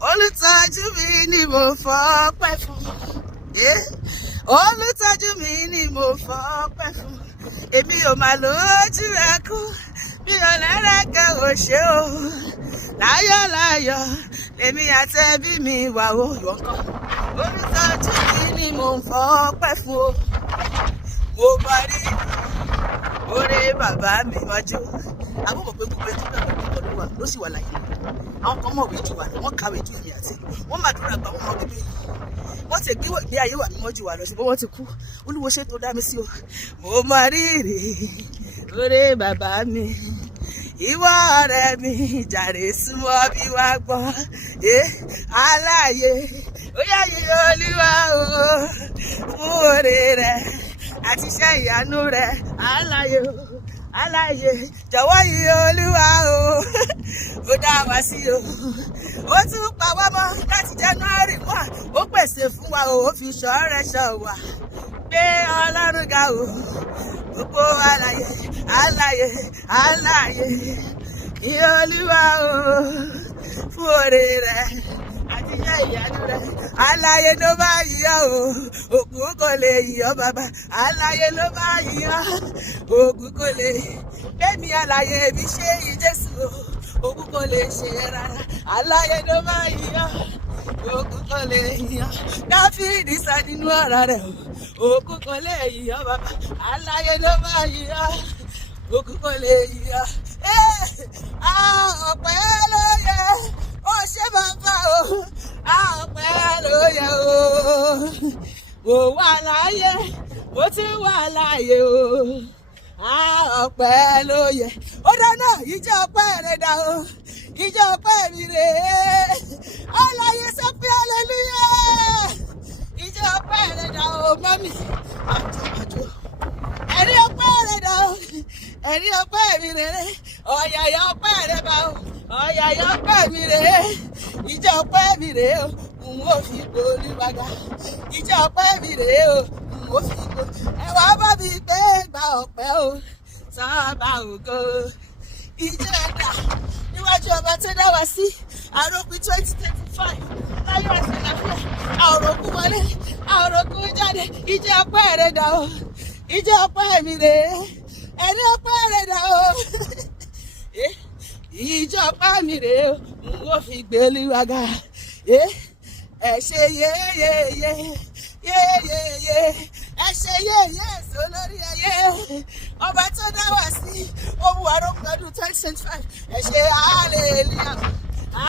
olùtọ́jú mi ni mo fọpẹ́ fún. Olùtọ́jú mi ni mo fọpẹ́ fún. Èmi ò máa lójú ẹkún, mi ò lẹ́rẹ̀kẹ́ òṣè o. Láyọ̀ láyọ̀ lèmi àtẹbí mi wà ó yọ̀ǹkọ́. Olùtọ́jú mi ni mo fọpẹ́ fún o. Mo bá rí oore bàbá mi mọ́jú. Àwọn ọmọ pé gbogbo ẹtí bàbá mi kọ́ ló wà ló sì wà láyé. Àwọn kan mọ̀wé jù wà lọ, wọ́n kàwé jù mí àti wọ́n máa dúró àgbà wọn mọ bíbí yìí. Wọ́n ti gbé ìgbé ayé wà mí mọ́jú wà lọ sí bó wọ́n ti kú. Olúwo ṣe tó dá mi sí o. Mo mọ rírì oore bàbá mi. Ìwọ ọ̀rẹ́ mi jàre súnmọ́ bí wá gbọ́. Aláàyè ó yá yìí Olúwa o. Fún oore rẹ̀ àti iṣẹ́ ìyanu rẹ̀. Aláàyè o. Aláàyè jọ̀wọ́ yìí Olúwa o. Ó dá wa sí o. Ó tún pa wá mọ́ láti January 1. Ó pèsè fún wa o. Ó fi ṣọ́ rẹ̀ ṣọ́ wa. Gbé Ọlọ́run ga o. Gbogbo aláàyè aláàyè aláàyè kí Olúwa o. Fún oore rẹ̀ àti iṣẹ́ ìyanu rẹ̀. Aláàyè ló bá yíyọ o. Òkú kò lè yíyọ bàbá. Aláàyè ló bá yíyọ. Òkú kò lè. Bẹ́ẹ̀ni aláàyè mi ṣe yí Jésù o. Òkú kò lè ṣe rárá. Aláàyè ló bá yíyọ. Òkú kò lè yíyọ. Dáfídì sọ nínú ọ̀rọ̀ rẹ̀ o. Òkú kò lè yíyọ bàbá. Aláàyè ló bá yíyọ. Òkú kò lè yíyọ. Ọpẹ́ ló yẹ. Ó ṣe bàbá o. Ọpẹ́ ló yẹ o. Mo wà láyé, mo ti wà láyé o. Ọpẹ́ ló yẹ. Ó dáná ìjọ ọpẹ́ rẹ̀ dà o. Ìjọ ọpẹ́ mi rè é. Aláyé sọ pé hallelujah. Ìjọ ọpẹ́ rẹ̀ dà o mọ́mí. Àjọ. Ẹ̀rí ọpẹ́ rẹ̀ dà o. Ẹ̀rí ọpẹ́ mi rè é. Ọ̀yàyà ọpẹ́ rẹ̀ bá o. Ọ̀yàyà ọpẹ́ mi rè é. Ìjọ ọpẹ́ mi rè é o. N ó fi Olúwa ga. Ìjọ ọpẹ́ mi rè é o. N ó fi ẹ wá bá mi pé gba ọpẹ́ o. Sábà ògo. Ìjọ ẹ̀dá níwájú ọba tó dá wa sí. Àròpin 2025. Láyọ̀ àti àlàáfíà. Àròkú wọlé. Àròkú jáde. Ìjọ ọpẹ́ rẹ̀ dà o. Ìjọ ọpẹ́ mi rè é. Ẹ̀rí ọpẹ́ rẹ̀ dà o. Ìjọ ọpẹ́ mi rè é o. N ó fi gbé Olúwa ga. Ẹ ṣe yéyéyé yéyéyé. Ẹ ṣe yéyé èso lórí ayé. Ọba tó dá wa sí. Ó mú àròpin ọdún 2025. Ẹ ṣe hallelujah.